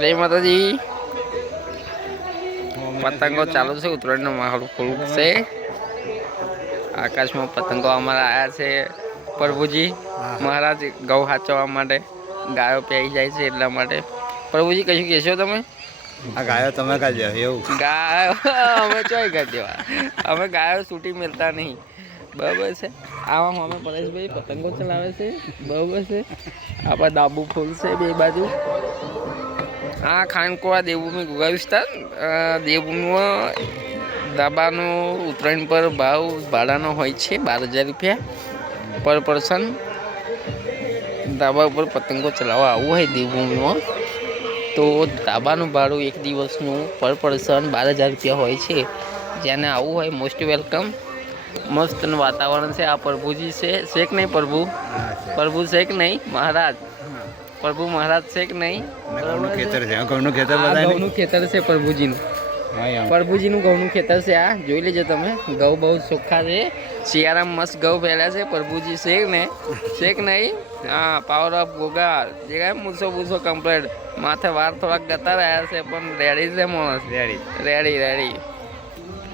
જય માતાજી। पतंगों चालू से उतरायण माहौल फूल से आकाश में पतंगों अमरा आया से प्रभुजी महाराज गौ हाचवा माटे गायो प्याई जाए छे એટલા માટે प्रभुजी कशु कहो तमे आ गायो तमे का दे एवं गायो અમે ચોય કરી દેવા અમે ગાયો છૂટી મિલતા નહીં બરાબર છે। આવા અમે પરેશભાઈ પતંગો ચલાવે છે બરાબર છે। આપણા દાબુ ફૂલ છે બે બાજુ। આ ખાનકોવા દેવભૂમિ ગુગા વિસ્તાર દેવભૂમિમાં દાબાનો ઉત્તરાયણ પર ભાવ ભાડાનો હોય છે 12,000 રૂપિયા પર પર્સન। ધાબા ઉપર પતંગો ચલાવવા આવવું હોય દેવભૂમિમાં તો ધાબાનું ભાડું એક દિવસનું પર પર્સન 12,000 રૂપિયા હોય છે। જેને આવવું હોય મોસ્ટ વેલકમ। મસ્ત વાતાવરણ છે। આ પ્રભુજી છે કે નહીં પ્રભુ પ્રભુ છે કે નહીં महाराज प्रभु महाराज છે કે નહીં ગૌનું ખેતર છે ગૌનું ખેતર બતાય ગૌનું ખેતર છે પ્રભુજીનું પ્રભુજીનું ગૌનું ખેતર છે। આ જોઈ લેજો તમે ગૌ બહુ ચોખ્ખા છે શિયાળામાં મસ્ત ગૌ પહેલા છે પ્રભુજી છે ને છે કે નહીં। હા પાવર ઓફ ગોગા જે કાંઈ મૂછો બૂછો કમ્પ્લીટ માથે વાર થોડાક ગતા રહ્યા છે પણ રેડી છે માણસ રેડી રેડી રેડી।